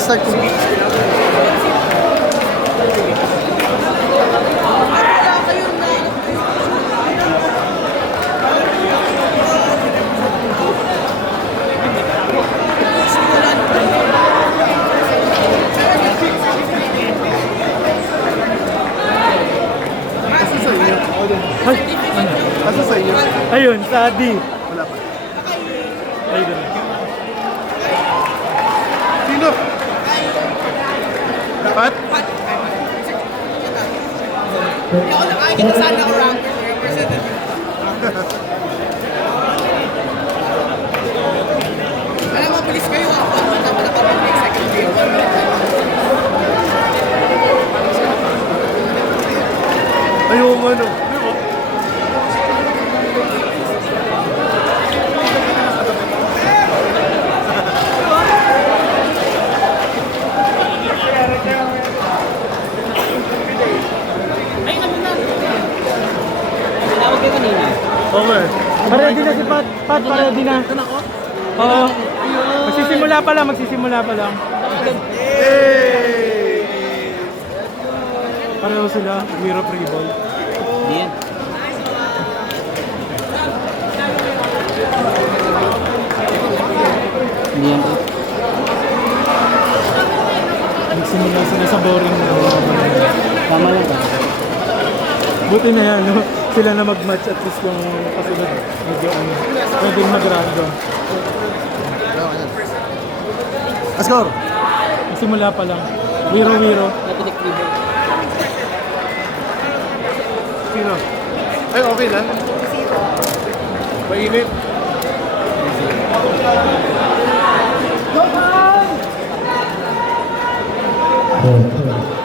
start ko. Asa sa iyo? Ayun, sa Adi. Wala pa. Ayun. Sino? Pat? Hindi ako nakakita sana ako ranker representative. Alam mo, bilis kayo ah. Pag nakapag-make second game. Ayun, ano? Okay. Ready na si Pat. Pat, ready na. Oo. Magsisimula pa lang, magsisimula pa lang. Hey! Pareho sila, Wiro free ball. Yan. Yan. Nagsimula sila sa boring na. Tama lang ba? Buti na yan, no? Sila na mag-match at least yung kasunod. Medyo ano, pwedeng mag-random. Ascor! Nagsimula pa lang. Wiro. Napitik river. Sino? Ay, okay na. Mainit.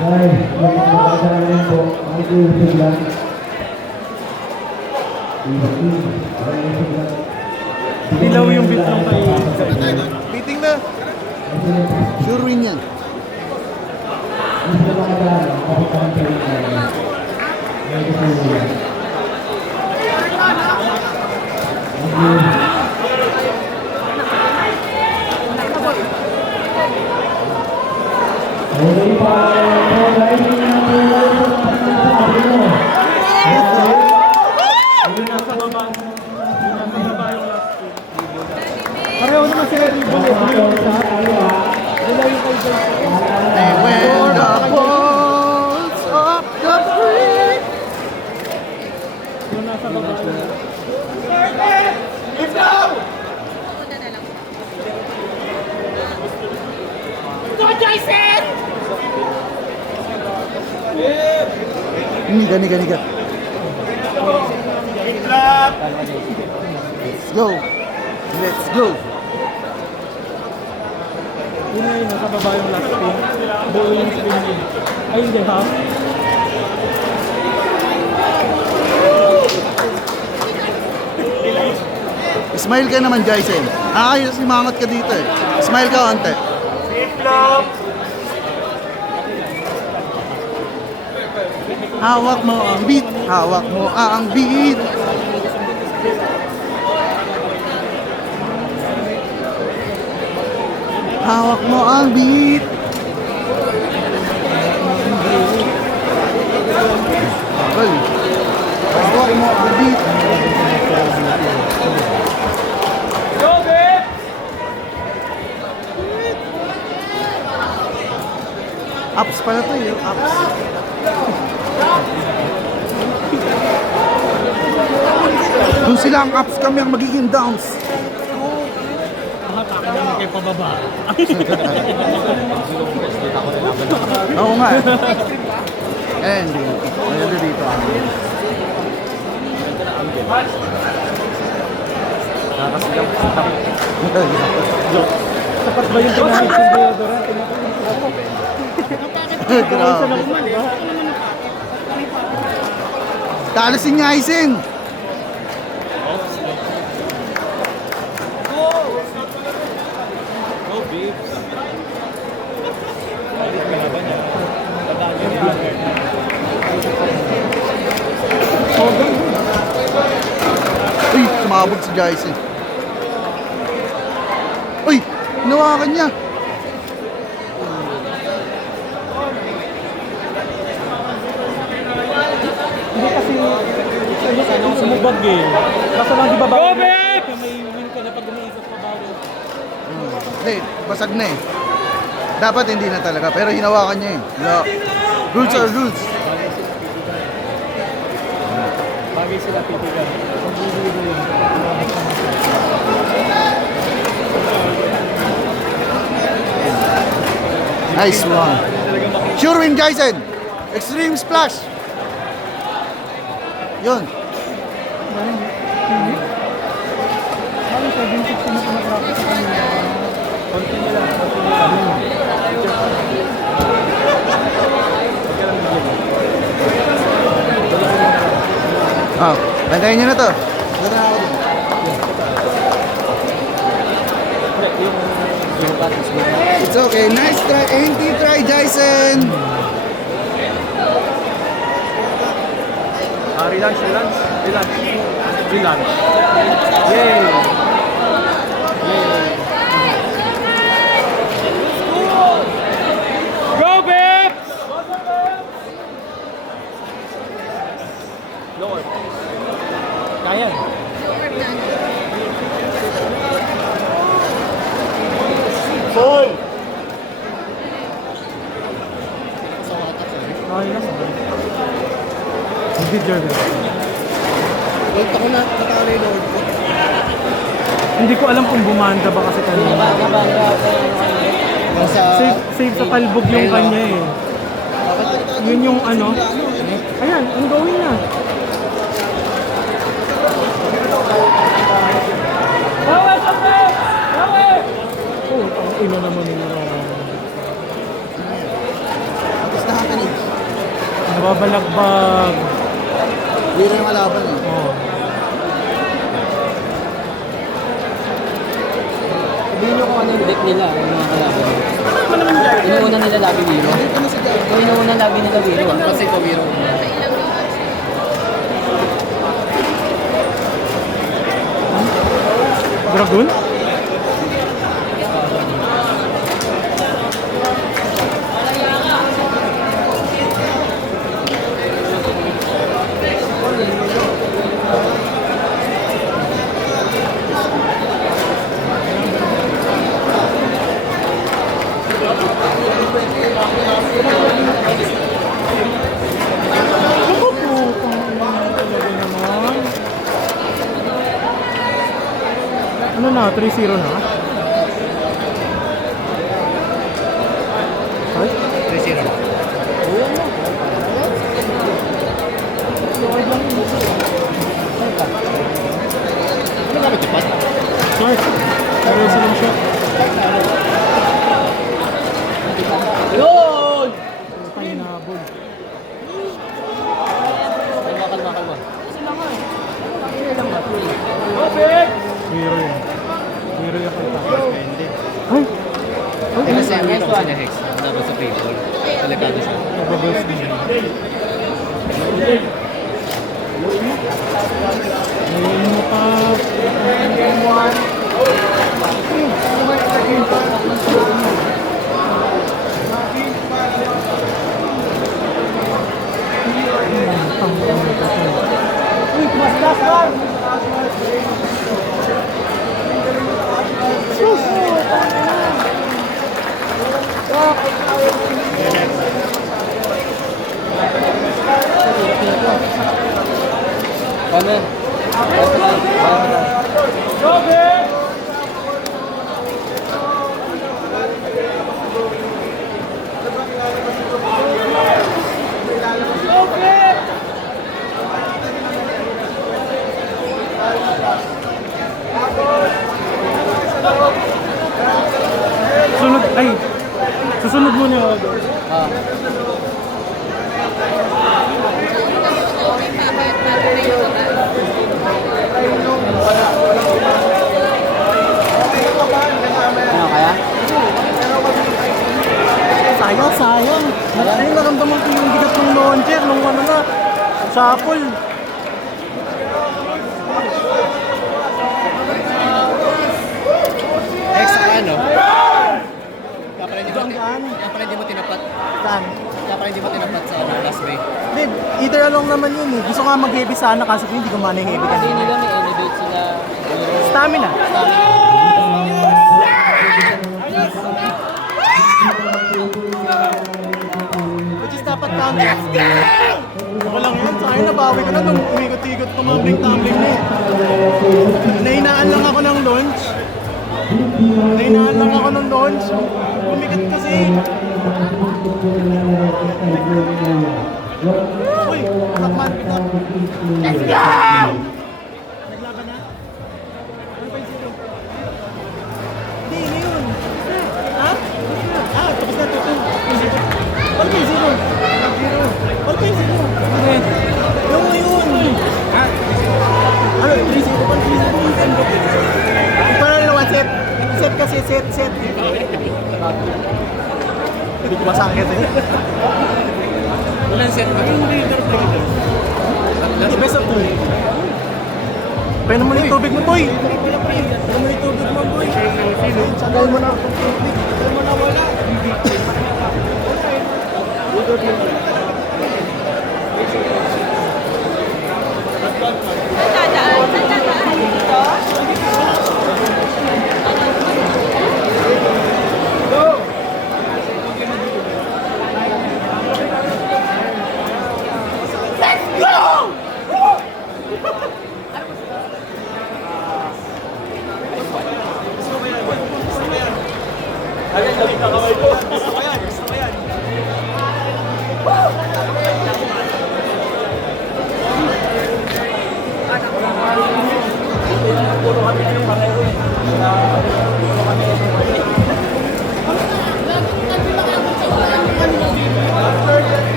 Ay, magkakaroon po ang iusig lang. Dilaw yung beat ng kay. Meeting na. Sure win yan. Pareho naman sila ribbon eh. Dilaw yung kay And when the balls of the free. yung nasa baba. Niga. Let's go. Let's go. Yun na yun, nasa baba yung last spin. Buo yung spin yun. Ay, hindi, half. Smile ka naman, Jason. Ayos, simangot ka dito eh. Smile ka, ante. Hawak mo ang beat. Hawak mo ang beat. Hawak mo ang beat. Ay. Hawak mo ang beat. Ups pala to yun, ups. Kung sila ang ups, kami ang magiging downs. Nakatake naman kayo pababa. Oo nga eh. Hindi. Ano dito ah. Sapat ba yung pinahit yung deodorant? Grabe. Taalasin niya, Aizen. Uy, sumabog si Jason. Uy, hinawakan niya. bag eh. Kaso lang di ba bawal? May win ka na pag umiisip pa bawal. Hindi, basag na eh. Dapat hindi na talaga, pero hinawakan niya eh. Rules are rules. Bagay sila pipigan. Nice one. Sure win, Jason. Extreme splash. Yun. Ah, bantayan nyo na to. Dito na ako dun. It's okay. Nice try. Anti-try, Jason. Relaunch. Yay! Go, Bips! Lord. Kaya. Paul! Kaya na sabay. Hindi Jordan. Wait ako na, nakakala yung Lord ko. Hindi ko alam kung bumanda ba kasi kanina. Save sa talbog yung kanya eh. Yun yung ano. Ayan, ang gawin na. Oh, ang ina naman nila. Tapos na happening. Nababalagbag. Lira yung kalaban eh. Oh. Sabihin nyo kung ano yung deck nila, yung mga kalaban. Ano naman dyan? Inuuna nila lagi biro. O inuuna lagi nila biro. Kasi pabiro. Dragon? Ano na? 3-0 na? Ay? 3-0 na. Ano nga ba tipat? Smart. Pero silang shot. Yun! Ay, nabog. Kalma. Hero yun. Hero yung kanta. Ay! Ay! Kasi ang next one, Hex. Dapat sa paper. Delikado siya. Nababals na yun. Ayun mo pa. Paano yan? Sunod, ay! Susunod mo na. Ano kaya? Sayang. Ay, naramdaman ko yung bigat ng launcher nung ano na. Sapol. Hex, ano? Kaya pala hindi mo tinapat. Saan? Kaya hindi mo tinapat sa last bay. Hindi, either along naman yun eh. Gusto nga mag-heavy sana kaso hindi ko mana yung heavy Hindi kanina. nila ni-elevate sila. Stamina. Which is dapat counter. Let's go! Walang yan. Sa akin nabawi ko na nung umikot-ikot tumambling-tumbling na eh. Nahinaan lang ako ng launch. Umikot kasi. Uy, takman. Let's go! Naglaban na? Ano pa yung zero? Hindi, ngayon. Ha? Tapos na, 2-2. Ano pa yung zero? Ano pa yung zero? Yung ngayon. Ano, 3-0 pa, 3-0. Parang na 1 set. Set kasi, set. Hindi ko masakit eh. Walang set ba? Hindi, best of 2. Painom mo na yung tubig mo, Toy. Painom mo na yung tubig mo, Boy. Sagal mo na ang tubig. Sagal mo na wala.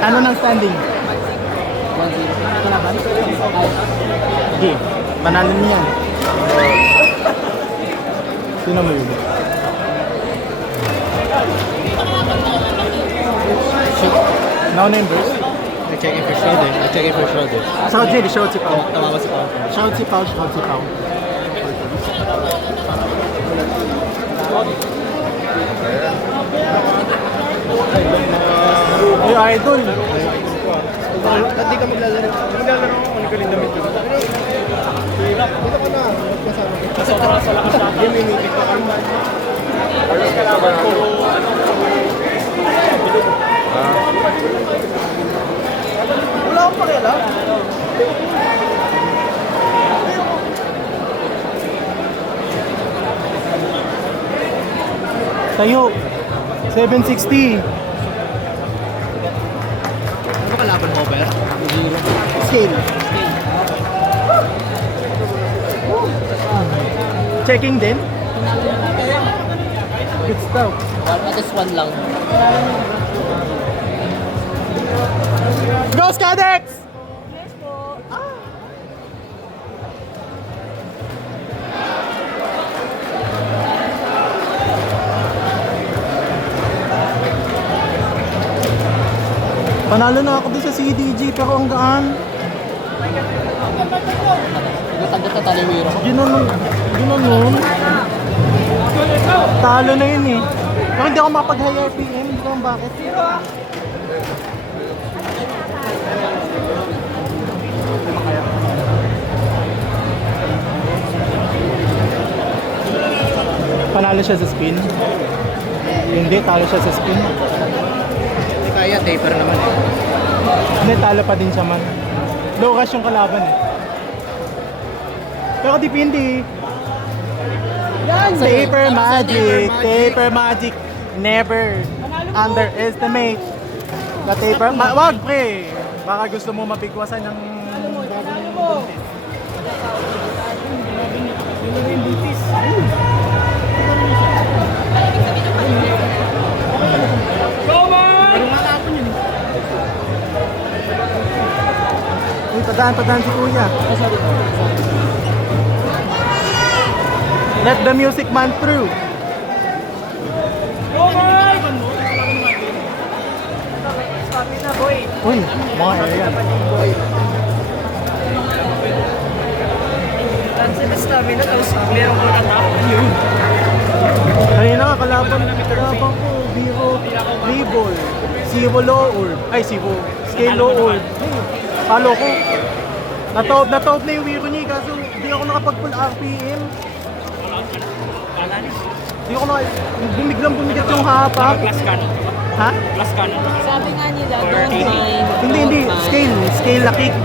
Ano nang standing? 1-0. Kalaban? Hindi. Manalo niya. Sino mo yun? Nauna yung verse? Nag-checking for shoulder. Sa Jerry, shout si Pao. Tama ba si Pao? Shout si Pao. Ay, idol. Ba't di ka maglalaro? Maglalaro ako, ano ka rin damit ko? Dito ka na. Kasi sa lakas sa akin, may meeting ko kami. Alas ka laban ko. Wala akong pakialam. Tayo. 760. Ano kalaban mo, Ber? Scale. Checking din. Good stuff. At least one lang. Go Skadex! Panalo na ako doon sa CDG pero ang gaan. Nagtagdat na taliwiro. Ginanon. Talo na yun eh. Pero hindi ako mapag-high RPM. Hindi ko alam bakit. Panalo siya sa spin. Hindi, talo siya sa spin. Hindi kaya, taper naman eh. Hindi, talo pa din siya man. Low cash yung kalaban eh. Pero depende. Taper magic. Never underestimate the taper. Wag pre. Baka gusto mo mapigwasan ng Uy, padaan si Kuya. Let the music man through. Uy, mga ayan. Ang sinasabi na tapos meron ko na tao. Kanina nga, kalaban ko, Biro, Label, Zero Low Orb, ay Zero, Scale Low Orb. Palo ko. Natop na yung Wiro niya, kaso hindi ako nakapag-pull RPM. Hindi ako bumiglang yung hapa. Plus ka na. Ha? Plus ka na. Sabi nga nila, don't mind. Hindi. Scale na kick.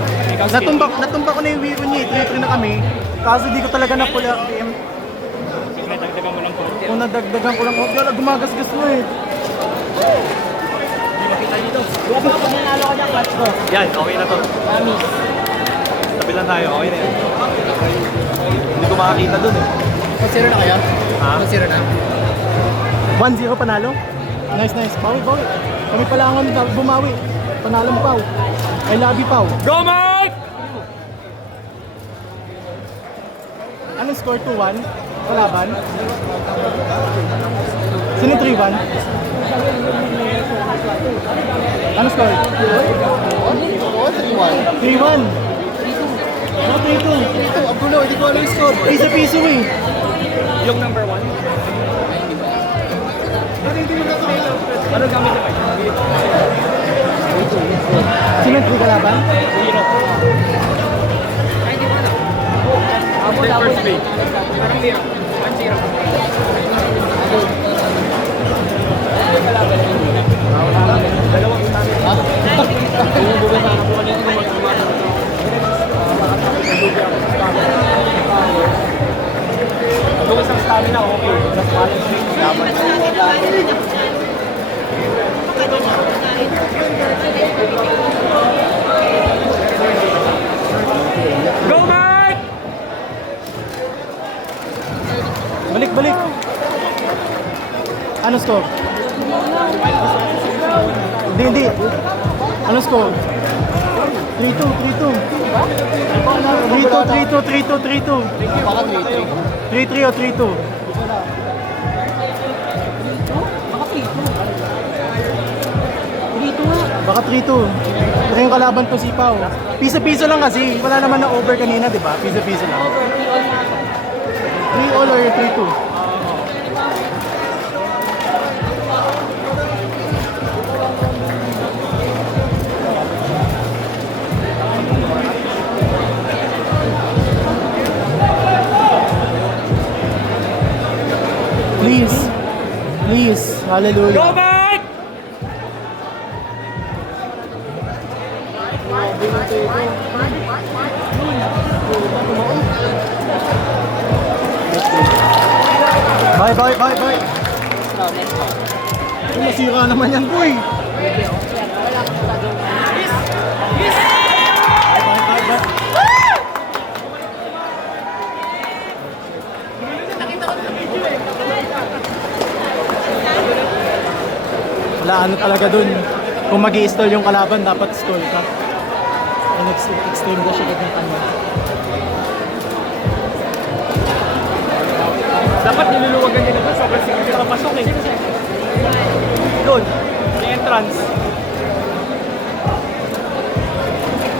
Natumba ko na yung Wiro niya, 3-3 na kami. Kaso di ko talaga na-pull RPM. Dagdagan mo lang po. Kung nadagdagan ko lang, gumagasgas mo eh. Yan, okay na to. Tabi lang tayo, okay na yan. Hindi ko makakita dun eh. 1-0 na kayo? Ha? 1-0 na? 1-0 panalo. Nice. Bawi. Kami pala ang bumawi. Panalo mo, Pau. I love you, Pau. Go, Mike! Anong score? 2-1? Kalaban? Sino 3-1? Anong score? 3-1. No, 3-2. Ang gulo, hindi ko alam yung score. Piso-piso eh. Yung number 1. Ano gamit na kayo? Sino 3 kalaban? First play. Parang 0. 1-0. Kung isang stamina, okay. Just balance it. Dapat. Go, Mike! Balik. Ano score? Hindi. Ano score? 3-2. 3-2. Baka 3-3. 3-3 o 3-2? Baka 3-2. Ito yung kalaban ko si Pao. Piso-piso lang kasi. Wala naman na over kanina, di ba? Piso-piso lang. 3-all or 3-2? Please. Hallelujah. Go, Mike! Bye. Masira naman yan, boy. Wala, ano talaga dun. Kung mag-i-stall yung kalaban, dapat stall ka. Extreme dash agad ng kanya. Dapat niluluwagan nila doon. Sobrang sigil na pasok eh. Doon, may entrance.